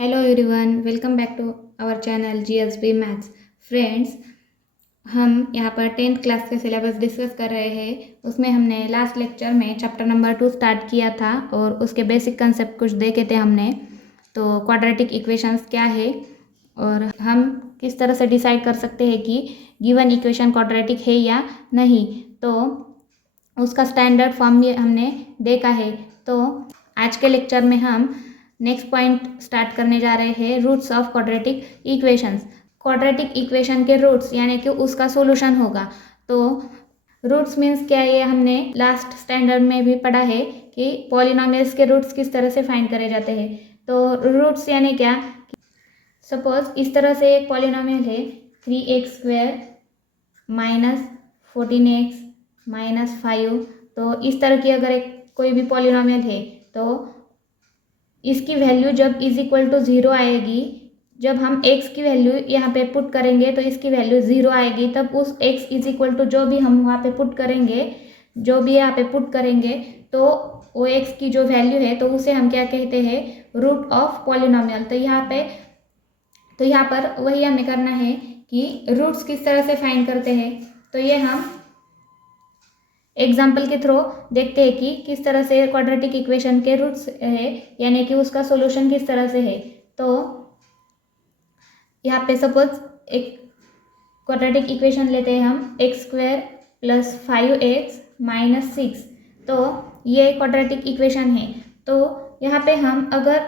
Hello everyone, welcome back to our channel GSB maths. Friends, हम यहाँ पर 10th class के सिलेबस डिस्कस कर रहे हैं। उसमें हमने लास्ट लेक्चर में चैप्टर नंबर 2 स्टार्ट किया था और उसके बेसिक कंसेप्ट कुछ देखे थे हमने। तो क्वाड्रेटिक इक्वेशंस क्या है और हम किस तरह से डिसाइड कर सकते हैं कि गिवन इक्वेशन क्वाड्रेटिक है या नहीं, तो उसका स्टैंडर्ड फॉर्म भी हमने देखा है। तो आज के लेक्चर में हम नेक्स्ट पॉइंट स्टार्ट करने जा रहे हैं, roots of quadratic equations. Quadratic equation के रूट्स यानी कि उसका सॉल्यूशन होगा। तो रूट्स मीन्स क्या है, ये हमने लास्ट स्टैंडर्ड में भी पढ़ा है कि पॉलिनोमियल्स के रूट्स किस तरह से फाइंड करे जाते हैं। तो रूट्स यानी क्या, सपोज इस तरह से एक पॉलिनोमियल है 3x² माइनस 14x माइनस 5। तो इस तरह की अगर एक कोई भी पॉलिनोमियल है तो इसकी वैल्यू जब इज इक्वल टू 0 आएगी, जब हम x की वैल्यू यहाँ पे पुट करेंगे तो इसकी वैल्यू 0 आएगी, तब उस x इज इक्वल टू जो भी हम वहाँ पे पुट करेंगे, जो भी यहाँ पे पुट करेंगे, तो वो x की जो वैल्यू है तो उसे हम क्या कहते हैं, रूट ऑफ पॉलिनोमियल। तो यहाँ पर वही हमें करना है कि रूट्स किस तरह से फाइंड करते हैं। तो ये हम एग्जाम्पल के थ्रू देखते हैं कि किस तरह से क्वाड्रेटिक इक्वेशन के रूट्स है, यानी कि उसका सॉल्यूशन किस तरह से है। तो यहाँ पे सपोज एक क्वाड्रेटिक इक्वेशन लेते हैं हम, x² प्लस 5x माइनस 6। तो ये क्वाड्रेटिक इक्वेशन है। तो यहाँ पे हम अगर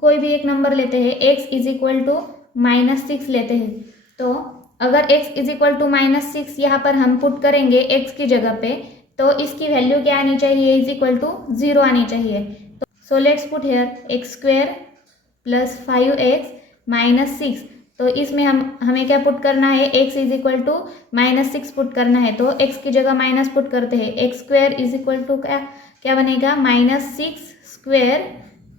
कोई भी एक नंबर लेते हैं, x इज इक्वल टू -6 लेते हैं, तो अगर x इज इक्वल टू -6 यहाँ पर हम पुट करेंगे x की जगह पे, तो इसकी वैल्यू क्या आनी चाहिए, इज इक्वल टू 0 आनी चाहिए। तो so let's put here x² plus 5x minus 6। तो इसमें हमें क्या पुट करना है, x is equal to -6 put करना है। तो x की जगह माइनस पुट करते हैं, x² इज इक्वल टू क्या बनेगा, -6²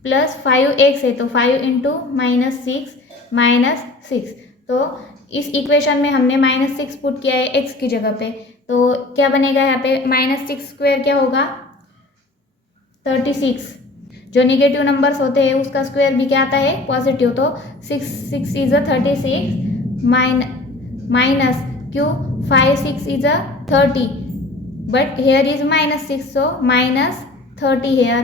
प्लस 5x है तो 5 इंटू -6 -6। तो इस इक्वेशन में हमने -6 पुट किया है x की जगह पे, तो क्या बनेगा यहाँ पे, -6² क्या होगा, 36। जो निगेटिव नंबर्स होते हैं उसका स्क्वायर भी क्या आता है, पॉजिटिव। तो 6 इज 36 माइनस क्यों, 5 6 is 30, but here is -6, so -30 here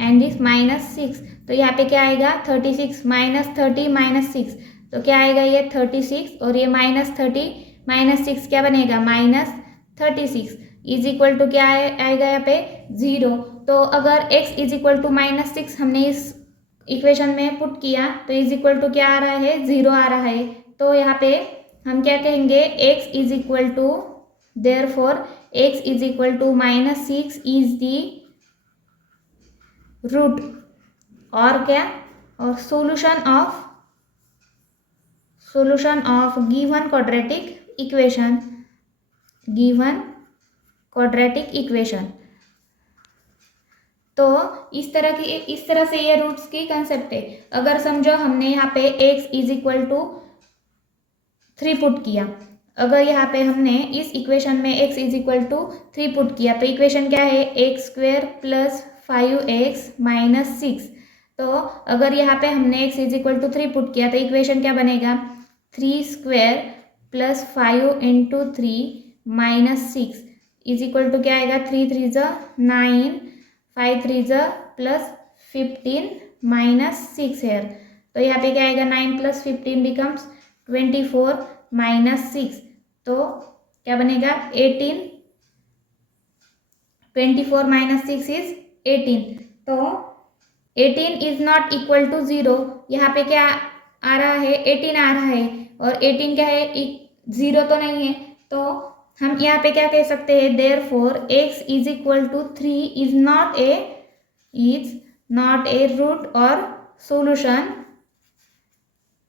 and this -6। तो यहाँ पे क्या आएगा, 36 -30 -6, तो क्या आएगा, ये 36 और ये -30 -6 क्या बनेगा, -36 इज इक्वल टू क्या आएगा यहाँ पे, 0। तो अगर x इज इक्वल टू -6 हमने इस इक्वेशन में पुट किया तो इज इक्वल टू क्या आ रहा है, 0 आ रहा है। तो यहाँ पे हम क्या कहेंगे, x is equal to, therefore x is equal to -6 is the root, और क्या, और solution of given quadratic equation. तो इस तरह से ये रूट्स की कंसेप्ट है। अगर समझो हमने यहाँ पे x is equal to 3 put किया, अगर यहाँ पे हमने इस इक्वेशन में x is equal to 3 put किया, तो इक्वेशन क्या है, x² प्लस 5x माइनस 6। तो अगर यहाँ पे हमने x is equal to 3 put किया तो इक्वेशन क्या बनेगा, 3² plus 5 into 3 minus 6 is equal to क्या आएगा, 3 3 ज़ा 9, 5 3 ज़ा प्लस 15 माइनस 6 हेयर। तो यहाँ पे क्या आएगा, 9 प्लस 15 बिकम्स 24 माइनस 6। तो क्या बनेगा, 18, 24 माइनस 6 इज 18। तो 18 इज नॉट इक्वल टू 0, यहाँ पे क्या आ रहा है, 18 आ रहा है, और 18 क्या है, 0 तो नहीं है। तो हम यहाँ पे क्या कह सकते हैं, therefore x is equal to 3 is not a root और solution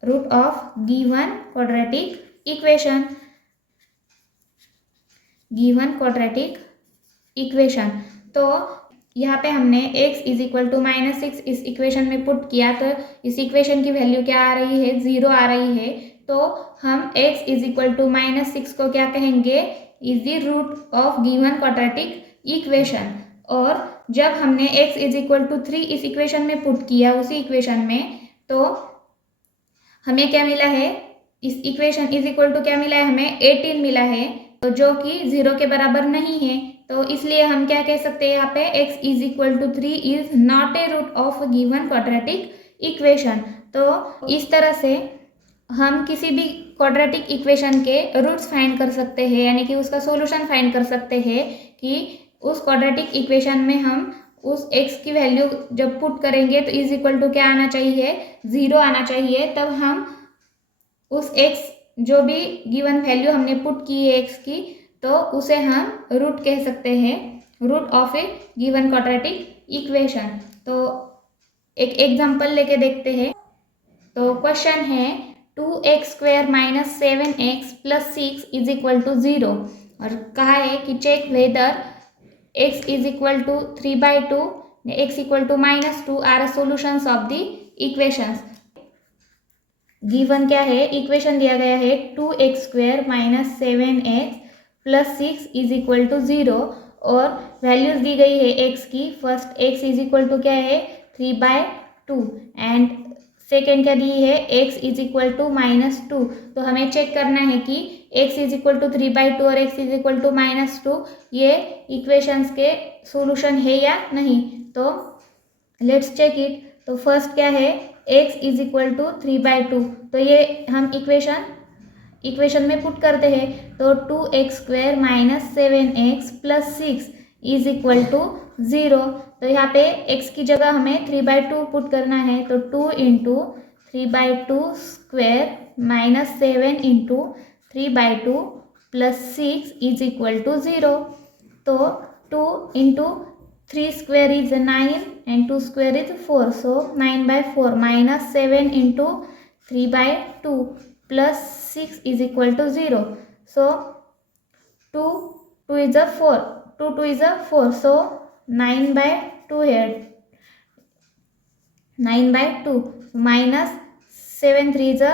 root of given quadratic equation. तो यहाँ पे हमने x इज इक्वल टू -6 इस इक्वेशन में पुट किया, तो इस इक्वेशन की वैल्यू क्या आ रही है, 0 आ रही है। तो हम x इज इक्वल टू -6 को क्या कहेंगे, is the root of given quadratic equation. और जब हमने x इज इक्वल टू 3 इस इक्वेशन में पुट किया, उसी इक्वेशन में, तो हमें क्या मिला है, इस इक्वेशन इज इक्वल टू क्या मिला है, हमें 18 मिला है, तो जो कि 0 के बराबर नहीं है, तो इसलिए हम क्या कह सकते हैं यहाँ पे x is equal to 3 is not a root of given quadratic equation. तो इस तरह से हम किसी भी क्वाड्रेटिक इक्वेशन के रूट्स फाइंड कर सकते हैं, यानी कि उसका सॉल्यूशन फाइंड कर सकते हैं कि उस क्वाड्रेटिक इक्वेशन में हम उस x की वैल्यू जब पुट करेंगे तो इज इक्वल टू क्या आना चाहिए, 0 आना चाहिए। तब हम उस x जो भी गिवन वैल्यू हमने पुट की है x की, तो उसे हम रूट कह सकते हैं, root of a given quadratic equation. तो एक एग्जांपल लेके देखते हैं। तो क्वेश्चन है 2x² minus 7x plus 6 is equal to 0, और कहा है कि check whether x is equal to 3/2 x equal to -2 are solutions of the equations. Given क्या है, इक्वेशन दिया गया है 2x² minus 7x plus 6 is equal to 0, और वैल्यूज दी गई है x की। First x is equal to क्या है, 3/2, एंड सेकेंड क्या दी है, x इज इक्वल टू -2। तो हमें चेक करना है कि x इज इक्वल टू 3/2 और x इज इक्वल टू -2 ये इक्वेशंस के सॉल्यूशन है या नहीं। तो लेट्स चेक इट। तो फर्स्ट क्या है, x इज इक्वल टू 3/2, तो ये हम इक्वेशन में पुट करते हैं। तो 2x² minus 7x plus 6 is equal to 0। तो यहाँ पे x की जगह हमें 3/2 पुट करना है, तो 2 into 3/2 square minus 7 into 3/2 plus 6 is equal to 0। तो 2 into 3 square is 9 and 2 square is 4, so 9/4 minus 7 into 3/2 plus 6 is equal to 0. So 2 is a 4, 2 is a 4, so 9/2 here, 9/2 minus 7 3 is a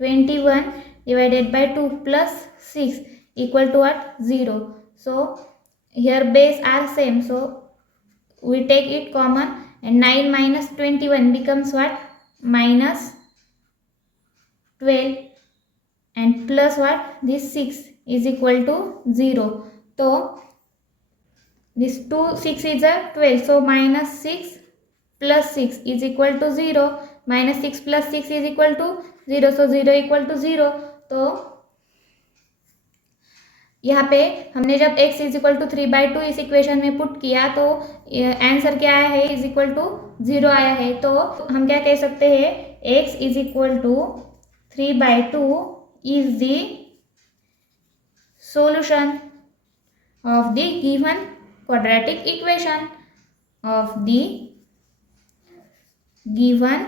21 divided by 2 plus 6 equal to what, 0. So here base are same, so we take it common, and 9 minus 21 becomes what, minus 12, and plus what, this 6 is equal to 0. So this 2 6 is a 12, so minus 6 plus 6 is equal to 0, minus 6 plus 6 is equal to 0, so 0 equal to 0. तो यहाँ पे हमने जब x is equal to 3/2 इस equation में put किया, तो answer क्या आया है, इज इक्वल टू 0 आया है। तो हम क्या कह सकते हैं, x is equal to 3/2 is the solution of the given quadratic equation, of the given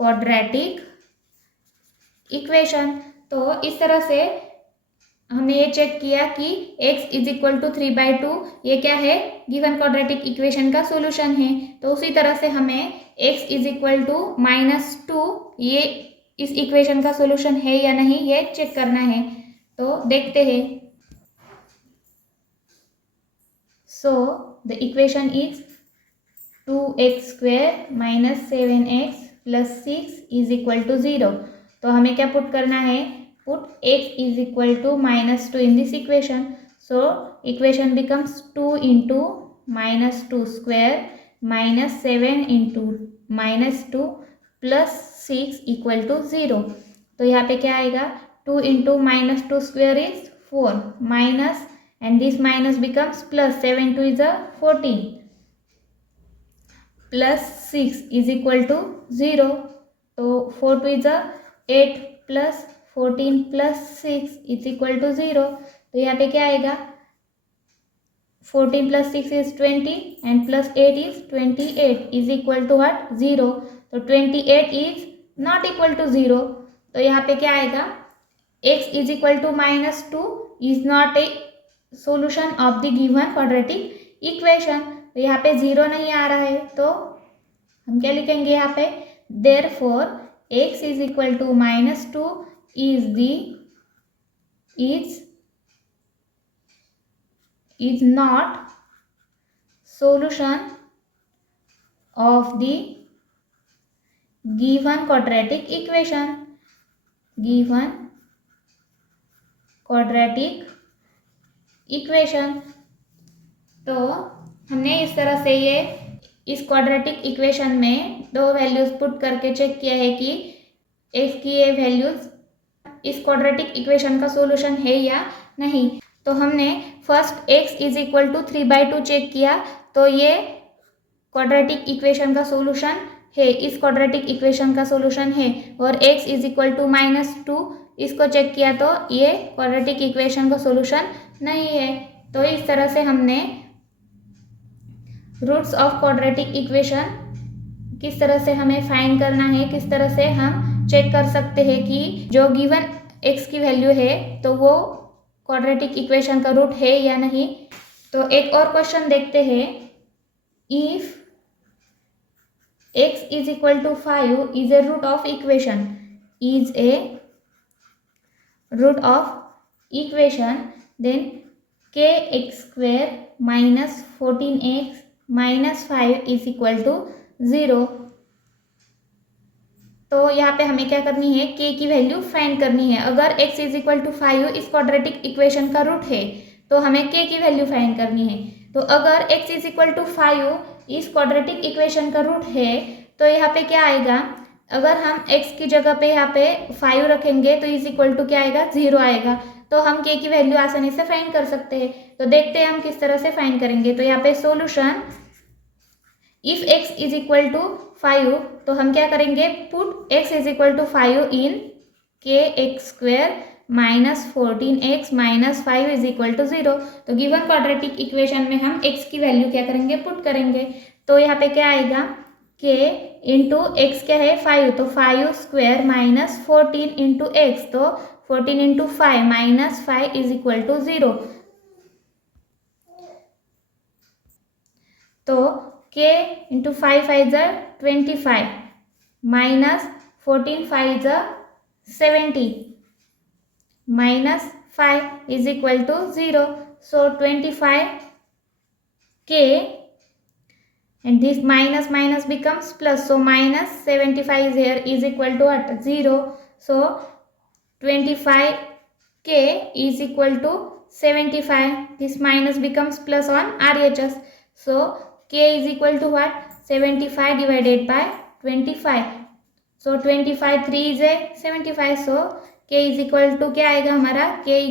quadratic equation। तो इस तरह से हमने ये चेक किया कि x इज इक्वल टू 3/2 ये क्या है, गिवन क्वाड्रेटिक इक्वेशन का सॉल्यूशन है। तो उसी तरह से हमें x इज इक्वल टू -2 ये इस इक्वेशन का सॉल्यूशन है या नहीं, ये चेक करना है। तो देखते हैं। So the equation is 2x² minus 7x plus 6 is equal to 0। तो हमें क्या पुट करना है, put x is equal to -2 in this equation, so equation becomes 2 into -2 square minus 7 into -2 plus 6 equal to 0। तो यहाँ पे क्या आएगा, 2 into -2 square is 4 minus, and this minus becomes plus, 7 2 is a 14 plus 6 is equal to 0। तो 4 2 is a 8 plus 14 plus 6 is equal to 0। तो यहाँ पे क्या आएगा, 14 plus 6 is 20 and plus 8 is 28 is equal to what, 0। तो 28 is not equal to 0। तो यहाँ पे क्या आएगा, x is equal to -2 is not a solution of the given quadratic equation. तो यहाँ पे 0 नहीं आ रहा है, तो हम क्या लिखेंगे यहाँ पे, therefore x is equal to -2 is not solution of the given quadratic equation, given quadratic equation। तो हमने इस तरह से ये इस क्वाड्रेटिक इक्वेशन में दो वैल्यूज पुट करके चेक किया है कि x की ये वैल्यूज इस क्वाड्रेटिक इक्वेशन का सॉल्यूशन है या नहीं। तो हमने first x is equal to 3/2 check किया, तो ये क्वाड्रेटिक इक्वेशन का सॉल्यूशन है, इस क्वाड्रेटिक इक्वेशन का सॉल्यूशन है। और x इज इक्वल टू -2 इसको चेक किया तो ये क्वाड्रेटिक इक्वेशन का सॉल्यूशन नहीं है। तो इस तरह से हमने रूट्स ऑफ क्वाड्रेटिक इक्वेशन किस तरह से हमें फाइंड करना है, किस तरह से हम चेक कर सकते हैं कि जो गिवन x की वैल्यू है तो वो क्वाड्रेटिक इक्वेशन का रूट है या नहीं। तो एक और क्वेश्चन देखते हैं। If x is equal to 5 is a root of equation, is a root of equation, then kx square minus 14x minus 5 is equal to 0। तो यहाँ पे हमें क्या करनी है, k की वैल्यू फाइंड करनी है। अगर x इज इक्वल टू 5 इस क्वाड्रेटिक इक्वेशन का रूट है तो हमें k की वैल्यू फाइंड करनी है। तो अगर x इज इक्वल टू 5 इस क्वाड्रेटिक इक्वेशन का रूट है तो यहाँ पे क्या आएगा, अगर हम x की जगह पे यहाँ पे 5 रखेंगे तो इज इक्वल टू क्या आएगा, 0 आएगा। तो हम k की वैल्यू आसानी से फाइंड कर सकते हैं। तो देखते हैं हम किस तरह से फाइंड करेंगे। तो यहाँ पे solution if x is equal to 5 तो हम क्या करेंगे, put x is equal to 5 in kx square minus 14x minus 5 is equal to 0। तो गिवन क्वाड्रेटिक इक्वेशन में हम x की वैल्यू क्या करेंगे, पुट करेंगे। तो यहाँ पे क्या आएगा, k इंटू एक्स क्या है 5, तो 5 स्क्वेयर माइनस 14 इंटू एक्स, तो 14 into 5 minus 5 is equal to 0। तो k into 5 5 25 minus 14 5 70 minus 5 is equal to 0। So 25k and this minus minus becomes plus, so minus 75 is here is equal to what, 0। so 25k is equal to 75, this minus becomes plus on RHS, so k is equal to what, 75 divided by 25, so 25 3 is a 75, so k is equal to क्या आएगा हमारा, k is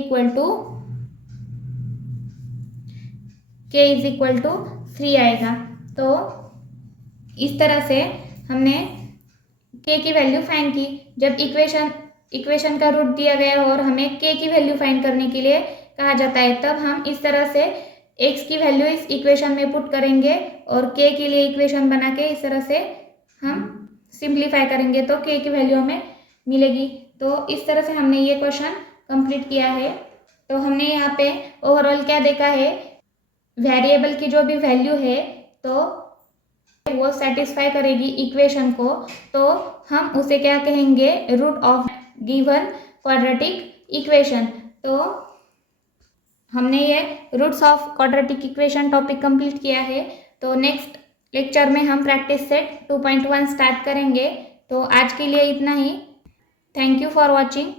equal to 3 आएगा। तो इस तरह से हमने k की वैल्यू फाइंड की। जब इक्वेशन का रूट दिया गया और हमें k की वैल्यू फाइंड करने के लिए कहा जाता है, तब हम इस तरह से x की वैल्यू इस इक्वेशन में पुट करेंगे और k के लिए इक्वेशन बना के इस तरह से हम सिंप्लीफाई करेंगे तो k की वैल्यू हमें मिलेगी। तो इस तरह से हमने ये क्वेश्चन कंप्लीट किया है। तो हमने यहाँ पे ओवरऑल क्या देखा है, वेरिएबल की जो भी वैल्यू है तो वो सेटिस्फाई करेगी इक्वेशन को, तो हम उसे क्या कहेंगे, root of given quadratic equation. तो हमने ये roots of quadratic equation topic complete किया है। तो नेक्स्ट लेक्चर में हम प्रैक्टिस सेट 2.1 स्टार्ट करेंगे। तो आज के लिए इतना ही। Thank you for watching.